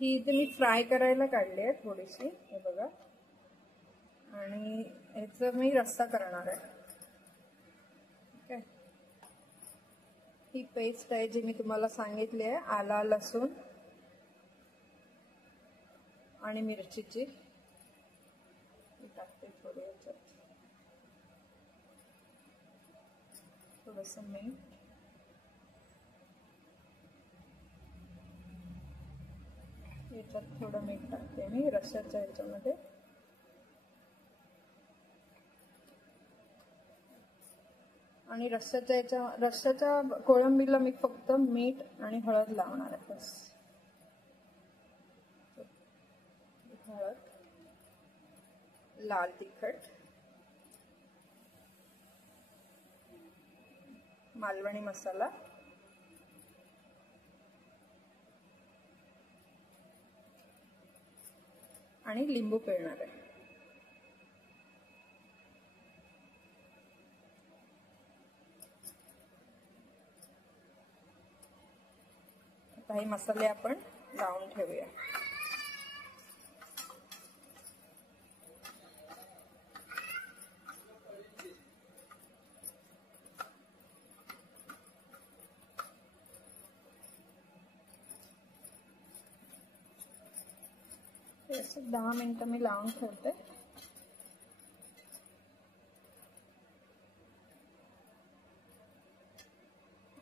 ही इथे मी फ्राय करायला काढली आहे थोडीशी, हे बघा. आणि याचा मी रस्सा करणार आहे. ठीक आहे. ही पेस्ट आहे जी मी तुम्हाला सांगितली आहे, आला लसूण आणि मिरचीची. टाकते थोडी याच्यात, थोडंसं मीठ, याच्यात थोडं मीठ टाकते मी रस्स्याच्या ह्याच्यामध्ये. आणि रस्स्याच्या कोळंबीला मी फक्त मीठ आणि हळद लावणार आहे बस. हळद, लाल तिखट, मालवणी मसाला, आणि लिंबू पिळणार आहे. आता हे मसाले आपण लावून ठेवूया. असं 10 मिनिटं मी लावून ठेवते.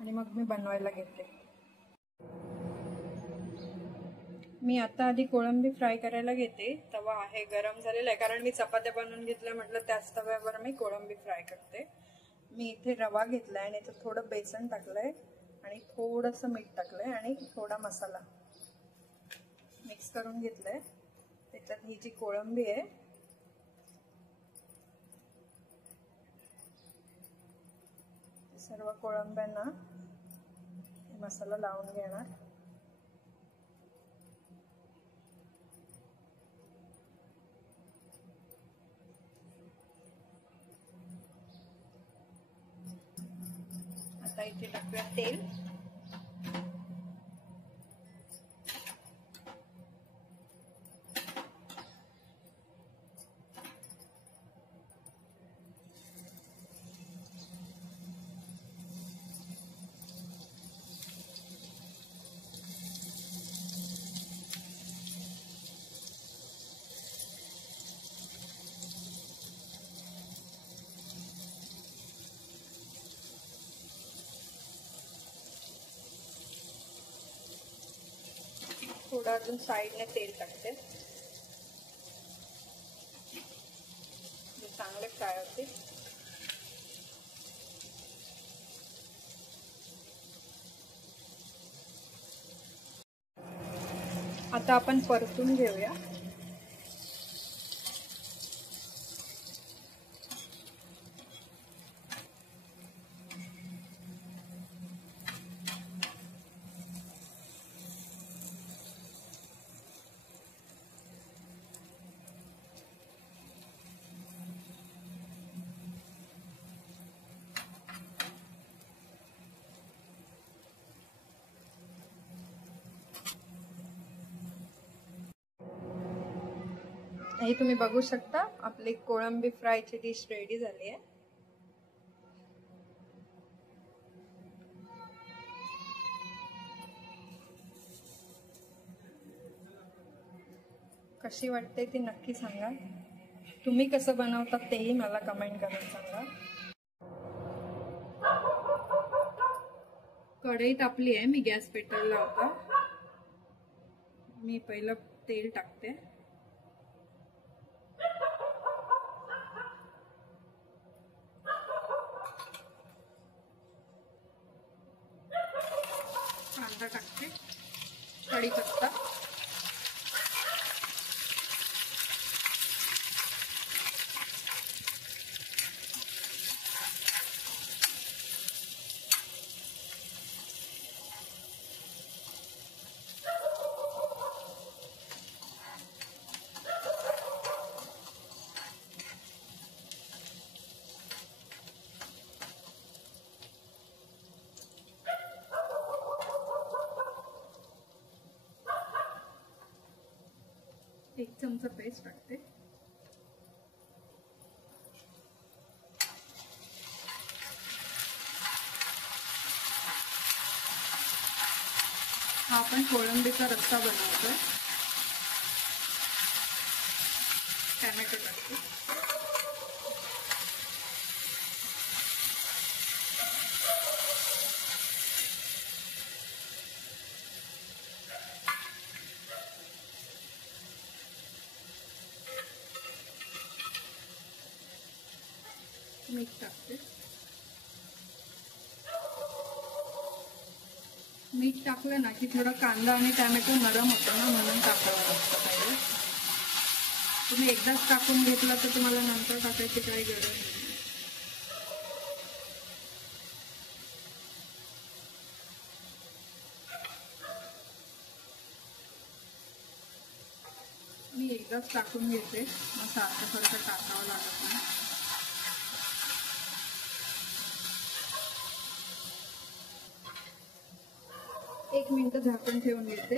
आणि मग मी बनवायला घेते. मी आता आधी कोळंबी फ्राय करायला घेते. तवा आहे, गरम झालेला आहे, कारण मी चपात्या बनवून घेतल्या म्हटलं त्याच तव्यावर मी कोळंबी फ्राय करते. मी इथे रवा घेतलाय आणि याच्यात थोडं बेसन टाकलंय आणि थोडंसं मीठ टाकलंय आणि थोडा मसाला मिक्स करून घेतलंय. त्याच्यात ही जी कोळंबी आहे सर्व कोळंब्यांना मसाला लावून घेणार. आता इथे टाकूया तेल. थोडं अजून साईडने तेल टाकते, चांगले फ्राय होते. आता आपण परतून घेऊया. हे तुम्ही बघू शकता, आपली कोळंबी फ्रायची डिश रेडी झाली आहे. कशी वाटते ती नक्की सांगा. तुम्ही कसं बनवता तेही मला कमेंट करून सांगा. कढई तापली आहे, मी गॅस पेटवला होता. मी पहिलं तेल टाकते. कांदा टाकते, कढीपत्ता, 1 चमचा पेस्ट टाकते. हा आपण कोळंबीचा रस्सा बनवतोय. टॅमॅटो टाकते. मीठ टाकते. मीठ टाकलं ना की थोडा कांदा आणि टॅमॅटो नरम होतो ना, म्हणून टाकावं लागतं पाहिजे. तुम्ही एकदाच टाकून घेतला तर तुम्हाला नंतर टाकायची काही गरज नाही. मी एकदाच टाकून घेते, मग सारखं टाकावं लागत नाही. एक मिनिट झाकण ठेवून घेते.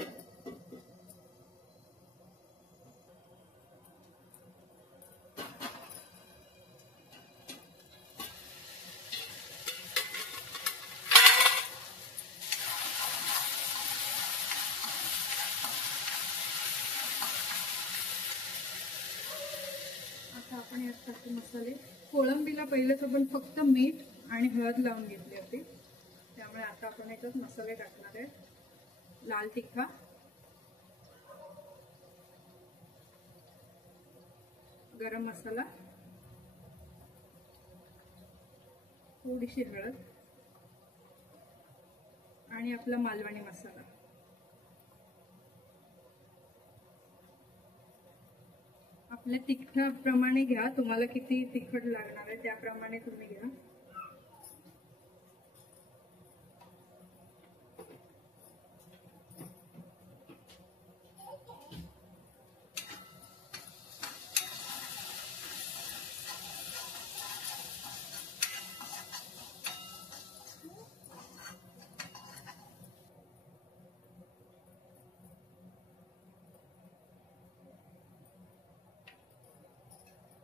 आता आपण यात टाकू मसाले. कोळंबीला पहिलेच आपण फक्त मीठ आणि हळद लावून घेतली होती, त्यामुळे आता आपण याच्यात मसाले टाकणार आहे. लाल तिखा, गरम मसाला, थोडीशी हळद आणि आपला मालवणी मसाला. आपल्या तिखटाप्रमाणे घ्या, तुम्हाला किती तिखट लागणार आहे त्याप्रमाणे तुम्ही घ्या.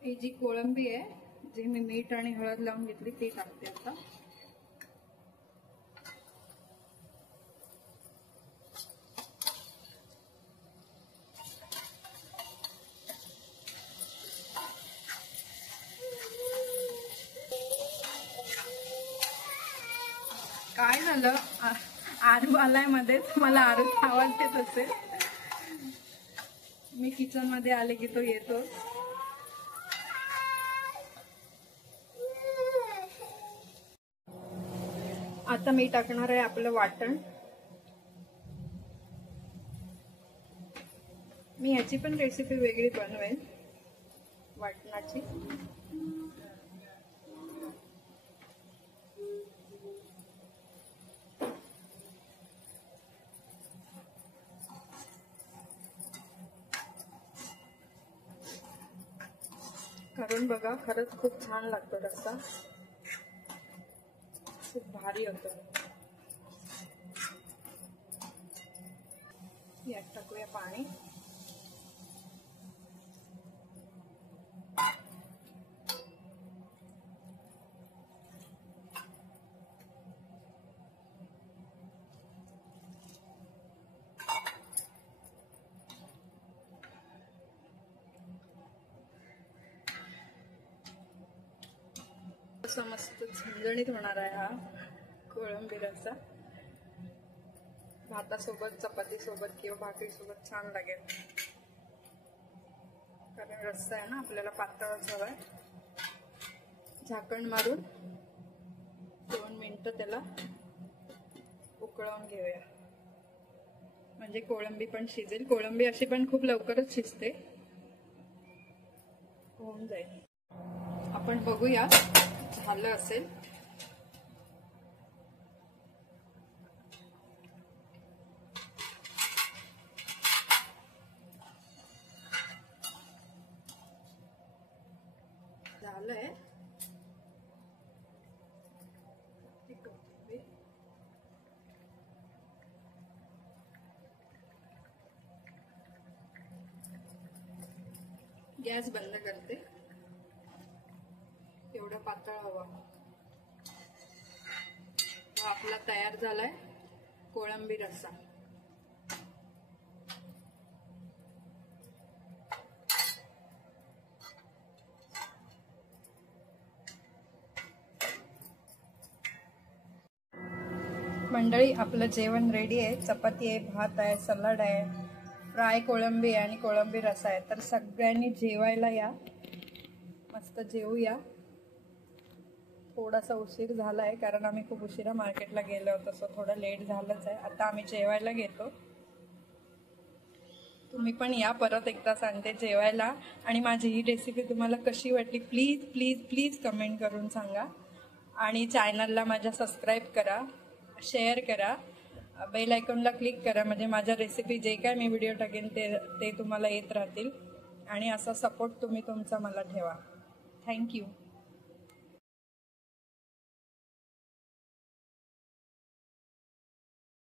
ही जी कोळंबी आहे, जी मी मीठ आणि हळद लावून घेतली ती टाकते आता. काय झालं, आरू आलाय मध्येच, मला आरूचा आवाज येत असेल. मी किचन मध्ये आले की तो येतो. आता मी टाकणार आहे आपलं वाटण. मी याची पण रेसिपी वेगळी बनवेन वाटणाची. करून बघा, खरंच खूप छान लागतो रस्सा, खूप भारी होतो. यात टाकूया पाणी. मस्त झणझणीत होणार आहे हा कोळंबी रस्सा. भातासोबत, चपातीसोबत किंवा भाकरीसोबत छान लागेल. कारण रस्सा आहे ना, आपल्याला पातळच हवाय. झाकण मारून 2 मिनिटं त्याला उकळवून घेऊया, म्हणजे कोळंबी पण शिजेल. कोळंबी अशी पण खूप लवकरच शिजते, होऊन जाईल. आपण बघूया झालं असेल. झालंय. गॅस बंद करते. एवढा पातळ हवा. आपला तयार झालाय कोळंबी रस्सा. मंडळी, आपलं जेवण रेडी आहे. चपाती आहे, भात आहे, सलाड आहे, फ्राय कोळंबी आहे आणि कोळंबी रस्सा आहे. तर सगळ्यांनी जेवायला या, मस्त जेवूया. थोडासा उशीर झाला आहे कारण आम्ही खूप उशिरा मार्केटला गेलो होतो, सो थोडं लेट झालंच आहे. आता आम्ही जेवायला घेतो. तुम्ही पण या, परत एकदा सांगते, जेवायला. आणि माझी ही रेसिपी तुम्हाला कशी वाटली प्लीज प्लीज प्लीज कमेंट करून सांगा. आणि चॅनलला माझ्या सबस्क्राईब करा, शेअर करा, बेल आयकॉनला क्लिक करा, म्हणजे माझ्या रेसिपी जे काय मी व्हिडिओ टाकेन ते तुम्हाला येत राहतील. आणि असा सपोर्ट तुम्ही तुमचा मला ठेवा. थँक्यू.